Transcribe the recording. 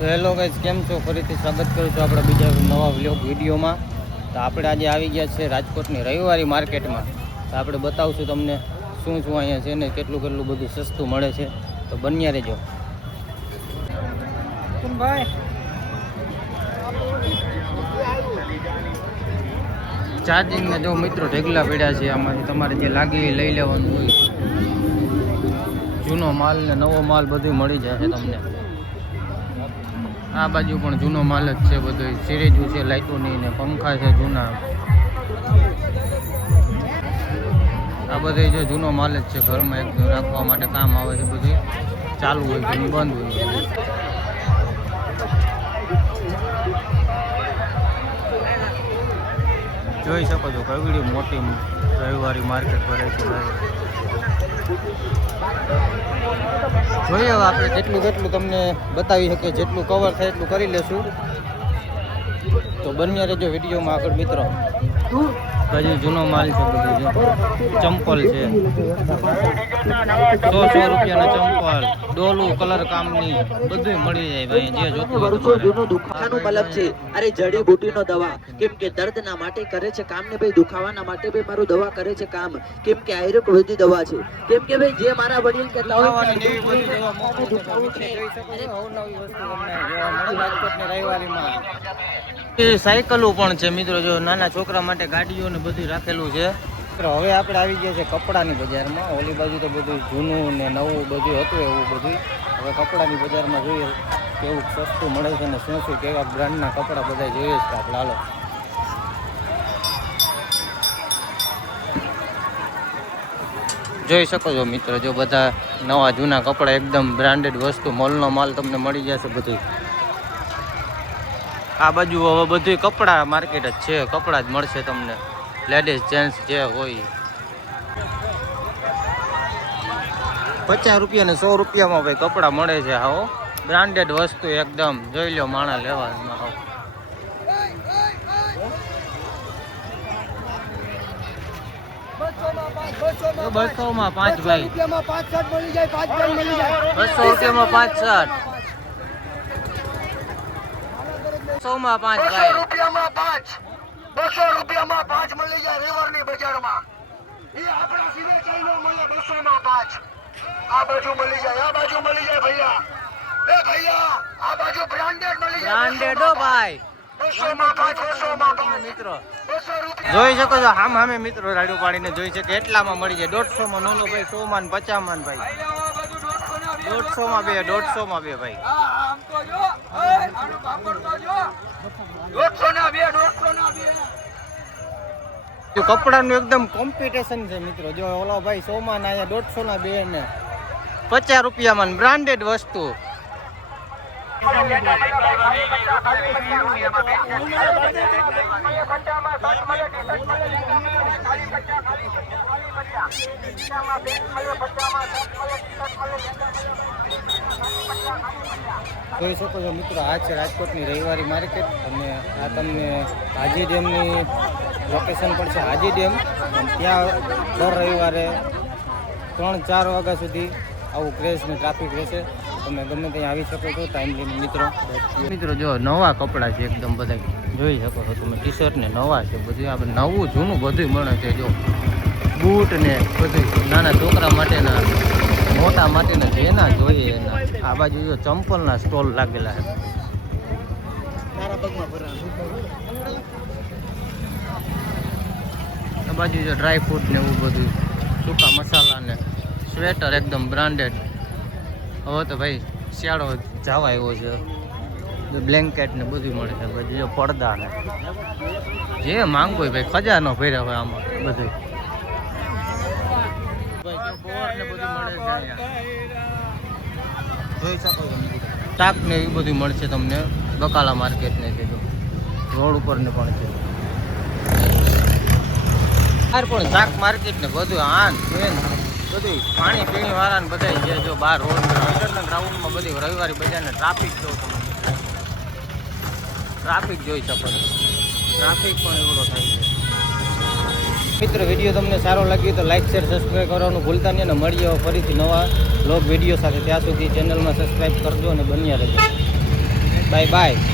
તો hello guys, કેમ છો? ફરીથી સ્વાગત કરું છું આપણા બીજા નવા વ્લોગ વિડીયોમાં. તો આપણે આજે આવી ગયા છે રાજકોટની રવિવારી માર્કેટમાં. તો આપણે બતાવશું તમને શું શું અહીંયા છે ને કેટલું કેટલું બધું સસ્તું મળે છે. તો બન્યા રહેજો. ચાર્જિંગના જો મિત્રો ઢેગલા પડ્યા છે. આમાંથી તમારે જે લાગી લઈ લેવાનું હોય. જૂનો માલ ને નવો માલ બધું મળી જાય છે તમને. આ બાજુ પણ જૂનો માલ જ છે બધું. સિરીજુ છે લાઇટોની ને પંખા છે જૂના. આ બધું જો જૂનો માલ જ છે. ઘરમાં એક રાખવા માટે કામ આવે છે. બધું ચાલુ હોય કે બંધ હોય. જોઈ શકો છો કેવડી મોટી રવિવારી માર્કેટ ભરે છે. જોઈએ હવે આપણે જેટલું જેટલું તમને બતાવી શકીએ, જેટલું કવર થાય એટલું કરી લેશું. તો બન્યા રહેજો વિડીયોમાં આગળ મિત્રો. હજી જૂનો માલ છે બધું. ચંપલ છે 100 રૂપિયાના ચંપલ, ડોલું કલર કામની બધું મળી જાય ભાઈ. જે જોતું હોય જૂનો દુખાવાનું મલમ છે. અરે જડીબુટીનો દવા કેમ કે દર્દના માટે કરે છે કામ ને ભાઈ. દુખાવાના માટે ભાઈ મારું દવા કરે છે કામ. કેમ કે આયુર્વેદિક દવા છે. કેમ કે ભાઈ જે મારા વડીલ કેટલા હોય સાયકલો પણ છે મિત્રો. જો નાના છોકરા માટે ગાડીઓ ને બધું રાખેલું છે. હવે આપણે આવી ગયા છે કપડાની બજારમાં. ઓલી બાજુ તો બધું જૂનું ને નવું બધું હતું એવું બધું. હવે કપડાની બજારમાં જોઈએ કેવું સસ્તું મળે છે ને શું શું કેવા બ્રાન્ડના કપડા બધા જોઈએ છે આપણે. હાલો જોઈ શકો છો મિત્રો. જો બધા નવા જૂના કપડા એકદમ બ્રાન્ડેડ વસ્તુ મોલનો માલ તમને મળી જશે બધું. આ બાજુ હવે બધું કપડા માર્કેટ જ છે. કપડા જ મળશે તમને. લેડીઝ જેન્ટ્સ જે હોય 50 રૂપિયા ને 100 રૂપિયામાં ભાઈ કપડા મળે છે. હાઓ બ્રાન્ડેડ વસ્તુ એકદમ. જોઈ લો માણા લેવા. 200 માં 5 ભાઈ. 200 રૂપિયામાં 5 શર્ટ. 100 માં 5 ભાઈ. 200 રૂપિયામાં 5 મળી જાય રેવરની બજારમાં. એ આપણા સિવાય કઈ ન મળે. 200 માં 5 આ બાજુ મળી જાય, આ બાજુ મળી જાય ભૈયા. એ ભૈયા આ બાજુ બ્રાન્ડેડ મળી જાય. બ્રાન્ડેડ હો ભાઈ. 200 માં 5 200 માં 5 મિત્રો 200 રૂપિયા જોઈ શકો છો. હામ હામે મિત્રો રાડું પાડીને જોઈ શકે એટલામાં મળી જાય. 150 માં નોનો ભાઈ, 100 માં 50 માં ભાઈ. 150 માં 2, 150 માં 2 ભાઈ. આમ તો જો આનું પાપડ તો જો 150 ના 2 150 ના 2. કપડાનું એકદમ કોમ્પિટિશન છે મિત્રો. જો ઓલો ભાઈ 100 માં ના 150 ના 2 ને 50 રૂપિયામાં બ્રાન્ડેડ વસ્તુ. જોઈ શકો છો મિત્રો. આ છે રાજકોટની રવિવારી માર્કેટ. અને આ તમને હાજી ડેમની લોકેશન પણ છે. હાજી ડેમ ત્યાં દર રવિવારે 3-4 વાગ્યા સુધી આવું ક્રેશ ને ટ્રાફિક રહેશે. તમે ગમે ત્યાં આવી શકો છો ટાઈમ લઈને મિત્રો. મિત્રો જો નવા કપડાં છે એકદમ બધા. જોઈ શકો છો તમે. ટી શર્ટ ને નવા છે બધું. આપણે નવું જૂનું બધું મળે છે. જો બૂટ ને બધું નાના છોકરા માટેના, મોટા માટેના જેના જોઈએ એના. આ બાજુ જો ચંપલના સ્ટોલ લાગેલા છે. આ બાજુ જો ડ્રાય ફ્રૂટ ને એવું બધું, સૂકા મસાલા ને સ્વેટર એકદમ બ્રાન્ડેડ. હવે તો ભાઈ શિયાળો જવા આવ્યો છે. બ્લેન્કેટ ને બધું મળે છે. પછી જો પડદા ને જે માંગો હોય ભાઈ. ખજાનો ભર્યા હોય આમાં બધું. જોઈ શકો છો શાક ને એવું બધું મળશે તમને. બકાલા માર્કેટ ને છે રોડ ઉપર ને પણ છે. બહાર પણ શાક માર્કેટ ને બધું આન બધું પાણી પીણી વાળા ને બધા છે. જો બહાર રોડ અંદરના ગ્રાઉન્ડમાં બધી રવિવારી બજારને ટ્રાફિક જો તમે ટ્રાફિક જોઈ શકો છો. ટ્રાફિક પણ એવડો થાય છે. મિત્રો વિડીયો તમને સારો લાગ્યો તો લાઈક શેર સબસ્ક્રાઈબ કરવાનું ભૂલતા નહીં. અને મળીએ ફરીથી નવા બ્લોગ વિડીયો સાથે. ત્યાં સુધી ચેનલમાં સબસ્ક્રાઈબ કરજો અને બન્યા રહેજો. Bye bye.